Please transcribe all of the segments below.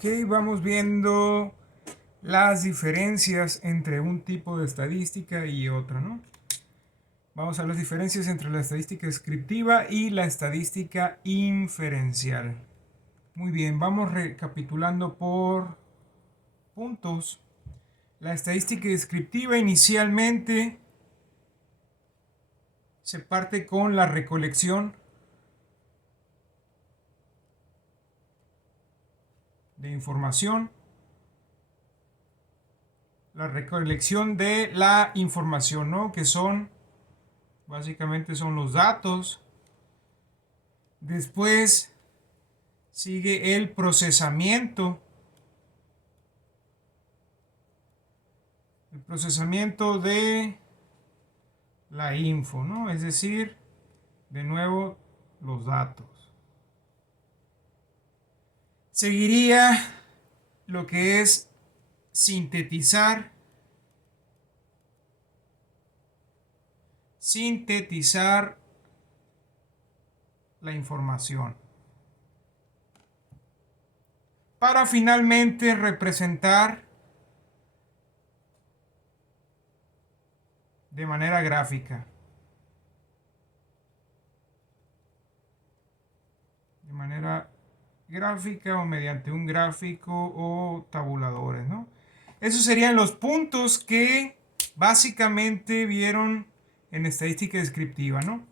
Ok, vamos viendo las diferencias entre un tipo de estadística y otra, ¿no? Vamos a las diferencias entre la estadística descriptiva y la estadística inferencial. Muy bien, vamos recapitulando por puntos. La estadística descriptiva inicialmente se parte con la recolección de información. La recolección de la información, ¿no? Que básicamente son los datos. Después sigue el procesamiento. El procesamiento de la info, ¿no? Es decir, de nuevo, los datos. Seguiría lo que es sintetizar la información para finalmente representar de manera gráfica. De manera gráfica o mediante un gráfico o tabuladores, ¿no? Esos serían los puntos que básicamente vieron en estadística descriptiva, ¿no?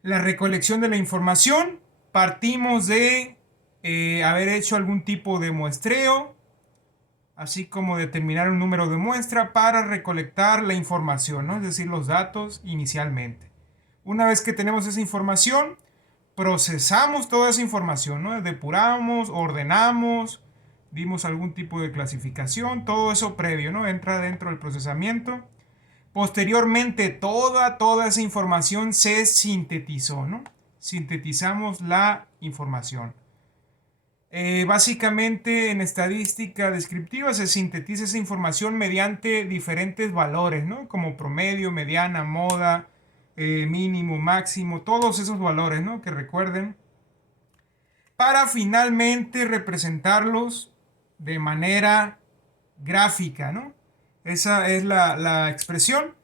La recolección de la información, partimos de haber hecho algún tipo de muestreo, así como determinar un número de muestra para recolectar la información, ¿no? Es decir, los datos inicialmente. Una vez que tenemos esa información, procesamos toda esa información, ¿no? Depuramos, ordenamos, dimos algún tipo de clasificación, todo eso previo, ¿no? Entra dentro del procesamiento. Posteriormente, toda esa información se sintetizó, ¿no? Sintetizamos la información. Básicamente en estadística descriptiva se sintetiza esa información mediante diferentes valores, ¿no? Como promedio, mediana, moda, mínimo, máximo, todos esos valores, ¿no? Que recuerden, para finalmente representarlos de manera gráfica, ¿no? Esa es la expresión.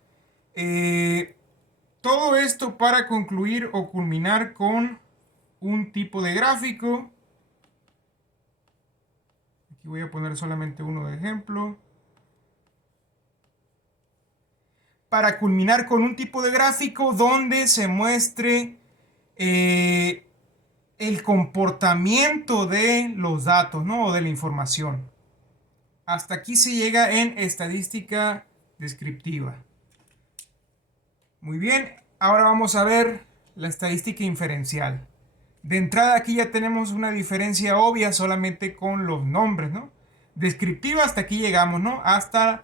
Todo esto para concluir o culminar con un tipo de gráfico. Aquí voy a poner solamente uno de ejemplo. Para culminar con un tipo de gráfico donde se muestre el comportamiento de los datos, ¿no? O de la información. Hasta aquí se llega en estadística descriptiva. Muy bien, ahora vamos a ver la estadística inferencial. De entrada aquí ya tenemos una diferencia obvia solamente con los nombres, ¿no? Descriptiva hasta aquí llegamos, ¿no? Hasta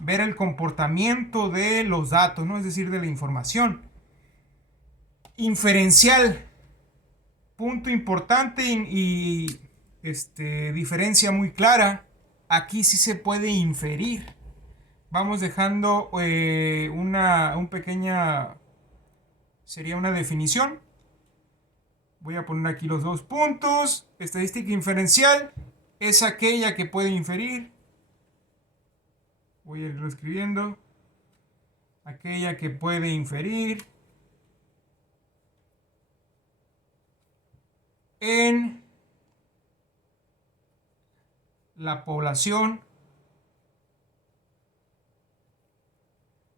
ver el comportamiento de los datos, ¿no? Es decir, de la información. Inferencial, punto importante y diferencia muy clara. Aquí sí se puede inferir. Vamos dejando una pequeña, sería una definición. Voy a poner aquí los dos puntos. Estadística inferencial es aquella que puede inferir. Voy a irlo escribiendo. Aquella que puede inferir en la población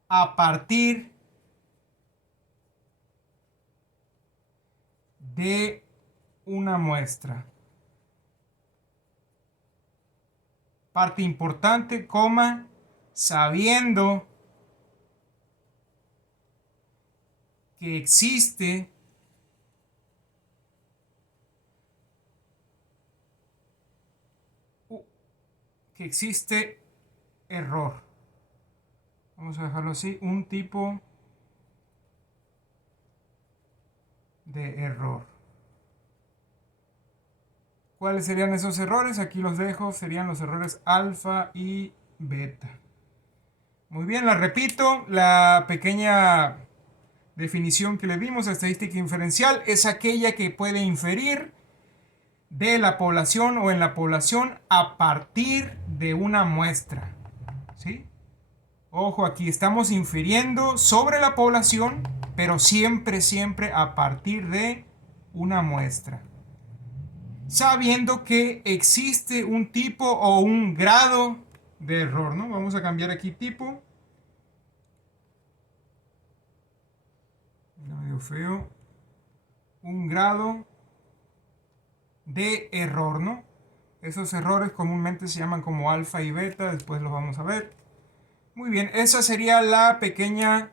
a partir de una muestra. Parte importante, coma, sabiendo que existe error. Vamos a dejarlo así, un tipo de error. ¿Cuáles serían esos errores? Aquí los dejo, serían los errores alfa y beta. Muy bien, la repito, la pequeña definición que le dimos a estadística inferencial es aquella que puede inferir de la población o en la población a partir de una muestra. ¿Sí? Ojo, aquí estamos infiriendo sobre la población, pero siempre, siempre a partir de una muestra. Sabiendo que existe un tipo o un grado de error, ¿no? Vamos a cambiar aquí tipo. Medio feo. Un grado de error, ¿no? Esos errores comúnmente se llaman como alfa y beta, después los vamos a ver. Muy bien, esa sería la pequeña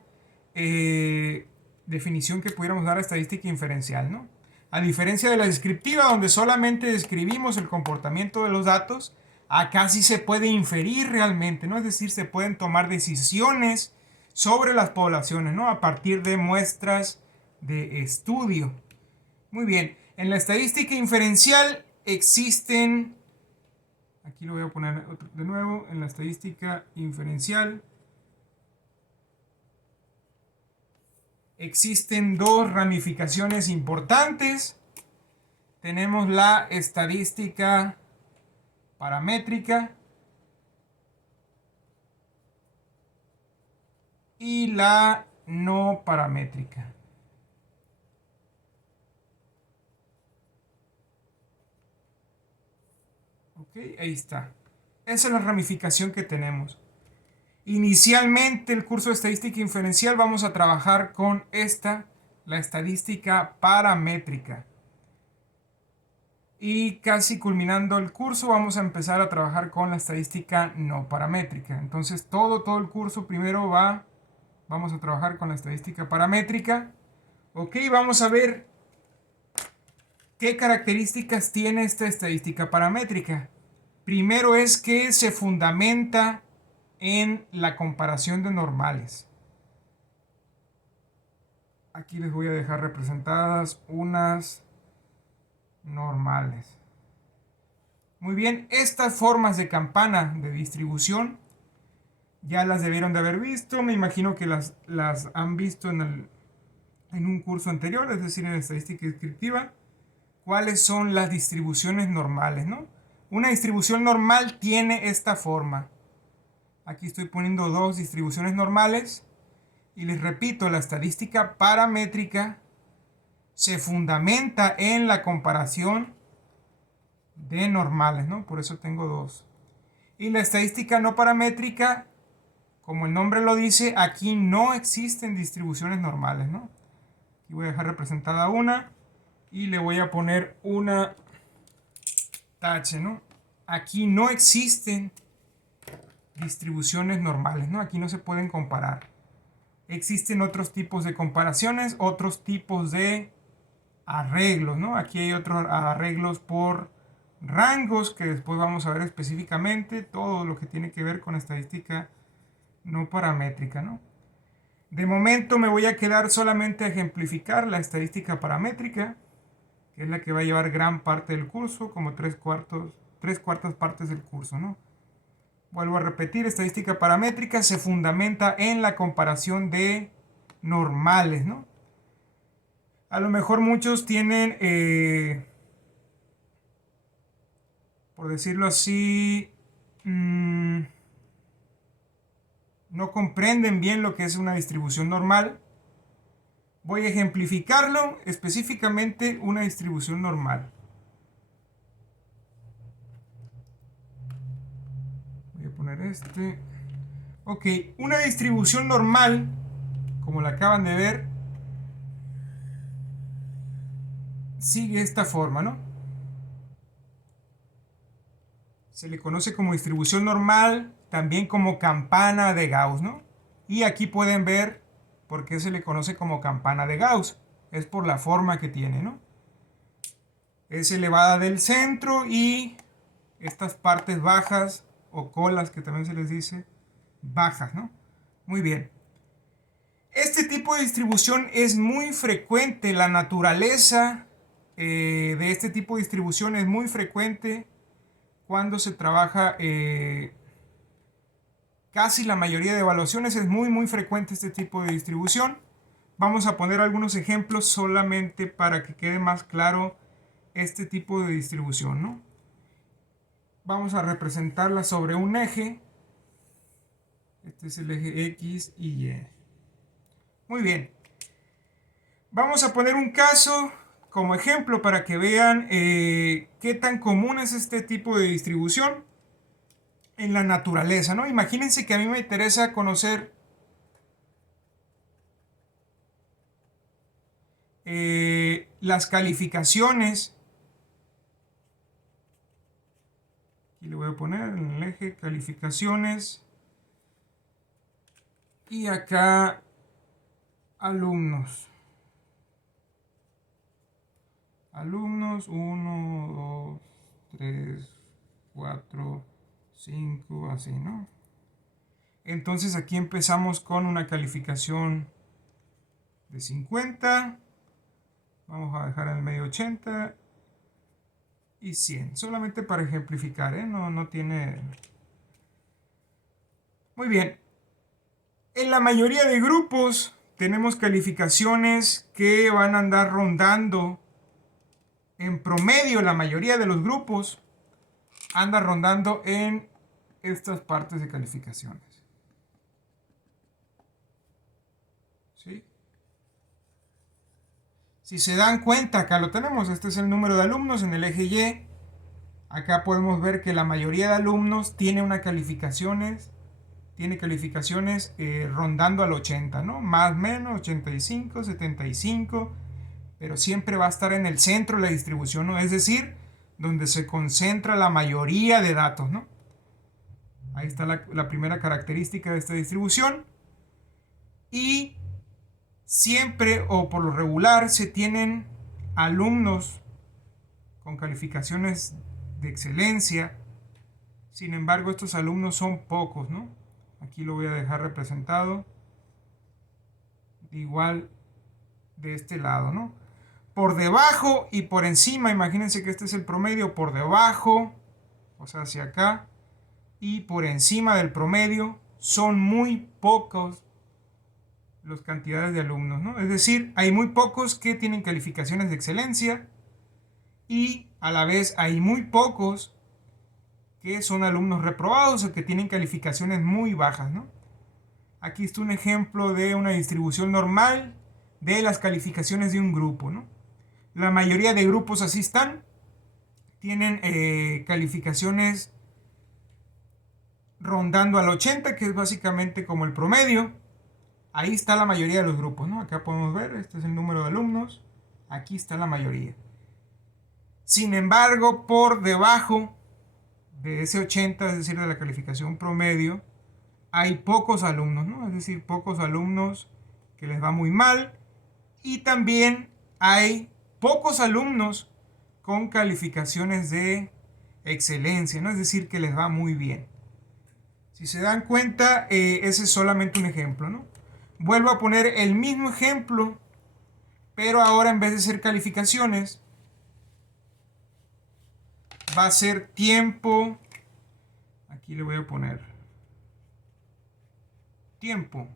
definición que pudiéramos dar a estadística inferencial, ¿no? A diferencia de la descriptiva, donde solamente describimos el comportamiento de los datos, acá sí se puede inferir realmente, ¿no? Es decir, se pueden tomar decisiones sobre las poblaciones, ¿no? A partir de muestras de estudio. Muy bien, en la estadística inferencial existen, aquí lo voy a poner de nuevo, en la estadística inferencial existen dos ramificaciones importantes. Tenemos la estadística paramétrica y la no paramétrica. Ok, ahí está. Esa es la ramificación que tenemos. Inicialmente el curso de estadística inferencial vamos a trabajar con esta, la estadística paramétrica. Y casi culminando el curso vamos a empezar a trabajar con la estadística no paramétrica. Entonces todo el curso primero vamos a trabajar con la estadística paramétrica. Ok, vamos a ver qué características tiene esta estadística paramétrica. Primero es que se fundamenta en la comparación de normales. Aquí les voy a dejar representadas unas normales. Muy bien, estas formas de campana de distribución ya las debieron de haber visto. Me imagino que las han visto en un curso anterior, es decir, en estadística descriptiva. ¿Cuáles son las distribuciones normales, no? Una distribución normal tiene esta forma. Aquí estoy poniendo dos distribuciones normales. Y les repito, la estadística paramétrica se fundamenta en la comparación de normales, ¿no? Por eso tengo dos. Y la estadística no paramétrica, como el nombre lo dice, aquí no existen distribuciones normales, ¿no? Aquí voy a dejar representada una y le voy a poner una tache, ¿no? Aquí no existen distribuciones normales, ¿no? Aquí no se pueden comparar. Existen otros tipos de comparaciones, otros tipos de arreglos, ¿no? Aquí hay otros arreglos por rangos que después vamos a ver específicamente, todo lo que tiene que ver con estadística no paramétrica, ¿no? De momento me voy a quedar solamente a ejemplificar la estadística paramétrica, que es la que va a llevar gran parte del curso, como tres cuartas partes del curso, ¿no? Vuelvo a repetir, estadística paramétrica se fundamenta en la comparación de normales, ¿no? A lo mejor muchos tienen, por decirlo así, no comprenden bien lo que es una distribución normal. Voy a ejemplificarlo, específicamente una distribución normal. Voy a poner este. Ok, una distribución normal, como la acaban de ver, sigue esta forma, ¿no? Se le conoce como distribución normal, también como campana de Gauss, ¿no? Y aquí pueden ver por qué se le conoce como campana de Gauss. Es por la forma que tiene, ¿no? Es elevada del centro y estas partes bajas o colas que también se les dice bajas, ¿no? Muy bien. Este tipo de distribución es muy frecuente. La naturaleza de este tipo de distribución es muy frecuente cuando se trabaja casi la mayoría de evaluaciones. Es muy frecuente este tipo de distribución. Vamos a poner algunos ejemplos solamente para que quede más claro este tipo de distribución, ¿no? Vamos a representarla sobre un eje. Este es el eje X y Y. Muy bien. Vamos a poner un caso como ejemplo para que vean qué tan común es este tipo de distribución en la naturaleza, ¿no? Imagínense que a mí me interesa conocer las calificaciones. Aquí le voy a poner en el eje calificaciones. Y acá alumnos. Alumnos 1, 2, 3, 4, 5, así, ¿no? Entonces aquí empezamos con una calificación de 50. Vamos a dejar en el medio 80 y 100. Solamente para ejemplificar, ¿eh? No tiene... Muy bien. En la mayoría de grupos tenemos calificaciones que van a andar rondando. En promedio, la mayoría de los grupos anda rondando en estas partes de calificaciones. ¿Sí? Si se dan cuenta, acá lo tenemos. Este es el número de alumnos en el eje Y. Acá podemos ver que la mayoría de alumnos tiene calificaciones rondando al 80, ¿no? Más o menos 85, 75, pero siempre va a estar en el centro de la distribución, ¿no? Es decir, donde se concentra la mayoría de datos, ¿no? Ahí está la primera característica de esta distribución. Y siempre o por lo regular se tienen alumnos con calificaciones de excelencia. Sin embargo, estos alumnos son pocos, ¿no? Aquí lo voy a dejar representado igual de este lado, ¿no? Por debajo y por encima, imagínense que este es el promedio, por debajo, o sea, hacia acá, y por encima del promedio, son muy pocos las cantidades de alumnos, ¿no? Es decir, hay muy pocos que tienen calificaciones de excelencia y a la vez hay muy pocos que son alumnos reprobados o que tienen calificaciones muy bajas, ¿no? Aquí está un ejemplo de una distribución normal de las calificaciones de un grupo, ¿no? La mayoría de grupos así están. Tienen calificaciones rondando al 80, que es básicamente como el promedio. Ahí está la mayoría de los grupos, ¿no? Acá podemos ver, este es el número de alumnos. Aquí está la mayoría. Sin embargo, por debajo de ese 80, es decir, de la calificación promedio, hay pocos alumnos, ¿no? Es decir, pocos alumnos que les va muy mal. Y también hay pocos alumnos con calificaciones de excelencia, ¿no? Es decir, que les va muy bien. Si se dan cuenta, ese es solamente un ejemplo, ¿no? Vuelvo a poner el mismo ejemplo, pero ahora en vez de ser calificaciones, va a ser tiempo. Aquí le voy a poner tiempo.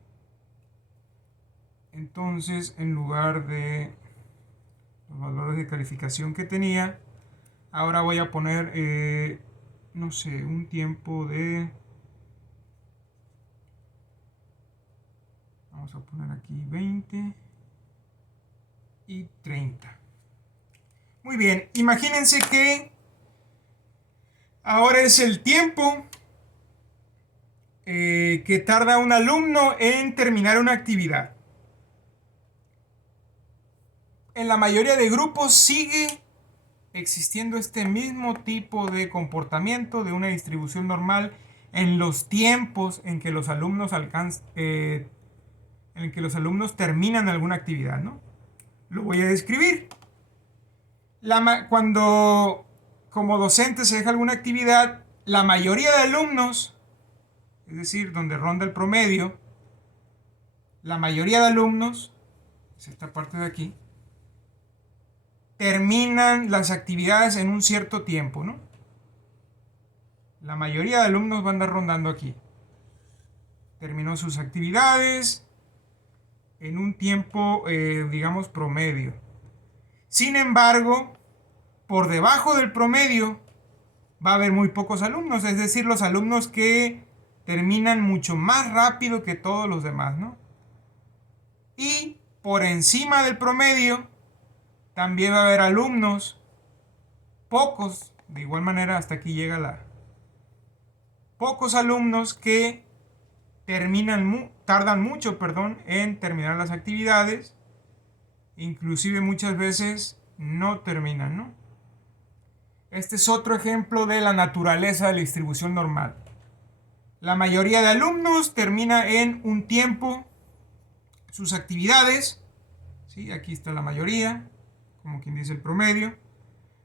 Entonces, en lugar de los valores de calificación que tenía, ahora voy a poner, no sé, un tiempo de... Vamos a poner aquí 20 y 30. Muy bien, imagínense que ahora es el tiempo que tarda un alumno en terminar una actividad. En la mayoría de grupos sigue existiendo este mismo tipo de comportamiento de una distribución normal en los tiempos en que los alumnos en que los alumnos terminan alguna actividad, ¿no? Lo voy a describir. Cuando como docente se deja alguna actividad, la mayoría de alumnos, es decir, donde ronda el promedio, la mayoría de alumnos, es esta parte de aquí, terminan las actividades en un cierto tiempo, ¿no? La mayoría de alumnos van a andar rondando aquí. Terminó sus actividades en un tiempo, digamos, promedio. Sin embargo, por debajo del promedio va a haber muy pocos alumnos, es decir, los alumnos que terminan mucho más rápido que todos los demás, ¿no? Y por encima del promedio también va a haber alumnos, pocos, de igual manera hasta aquí llega pocos alumnos que tardan mucho, en terminar las actividades, inclusive muchas veces no terminan, ¿no? Este es otro ejemplo de la naturaleza de la distribución normal. La mayoría de alumnos termina en un tiempo sus actividades, ¿sí? Aquí está la mayoría, como quien dice el promedio.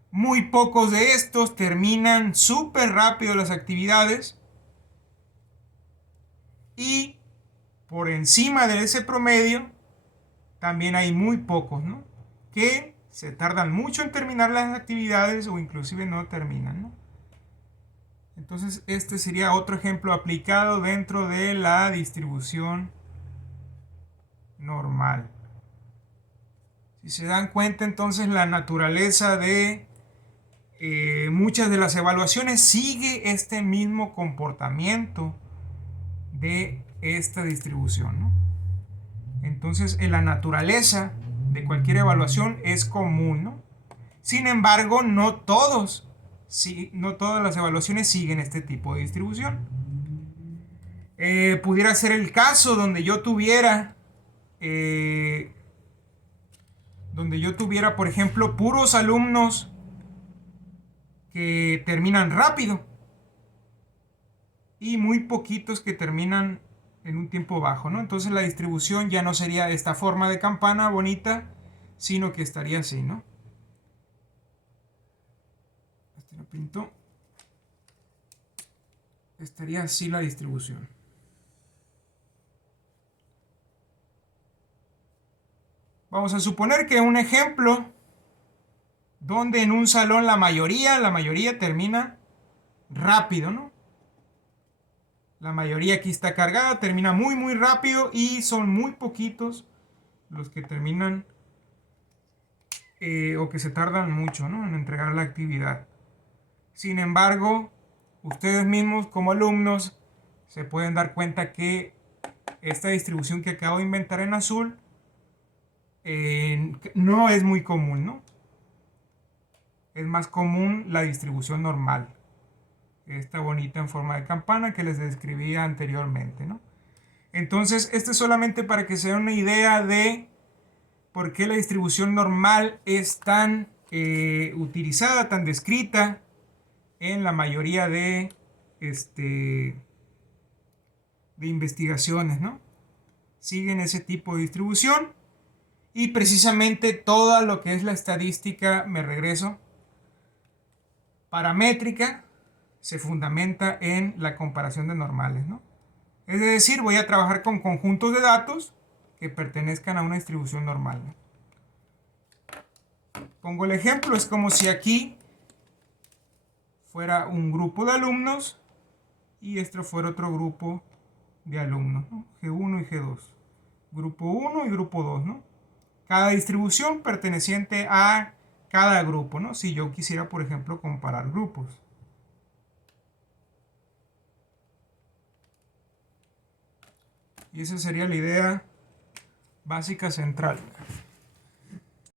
Muy pocos de estos terminan súper rápido las actividades. Y por encima de ese promedio también hay muy pocos, ¿no? Que se tardan mucho en terminar las actividades o inclusive no terminan, ¿no? Entonces este sería otro ejemplo aplicado dentro de la distribución normal. Si se dan cuenta, entonces la naturaleza de muchas de las evaluaciones sigue este mismo comportamiento de esta distribución, ¿no? Entonces, en la naturaleza de cualquier evaluación es común, ¿no? Sin embargo, no todas las evaluaciones siguen este tipo de distribución. Pudiera ser el caso donde yo tuviera, por ejemplo, puros alumnos que terminan rápido y muy poquitos que terminan en un tiempo bajo, ¿no? Entonces la distribución ya no sería esta forma de campana bonita, sino que estaría así, ¿no? Este lo pinto. Estaría así la distribución. Vamos a suponer que un ejemplo donde en un salón la mayoría termina rápido, ¿no? La mayoría aquí está cargada, termina muy rápido y son muy poquitos los que terminan o que se tardan mucho, ¿no? En entregar la actividad. Sin embargo, ustedes mismos como alumnos se pueden dar cuenta que esta distribución que acabo de inventar en azul no es muy común, ¿no? Es más común la distribución normal, esta bonita en forma de campana que les describía anteriormente, ¿no? Entonces, esto es solamente para que se den una idea de por qué la distribución normal es tan utilizada, tan descrita en la mayoría de investigaciones, ¿no? Siguen ese tipo de distribución y precisamente todo lo que es la estadística, me regreso, paramétrica, se fundamenta en la comparación de normales, ¿no? Es decir, voy a trabajar con conjuntos de datos que pertenezcan a una distribución normal, ¿no? Pongo el ejemplo, es como si aquí fuera un grupo de alumnos y esto fuera otro grupo de alumnos, ¿no? G1 y G2. Grupo 1 y grupo 2, ¿no? Cada distribución perteneciente a cada grupo, ¿no? Si yo quisiera, por ejemplo, comparar grupos. Y esa sería la idea básica central.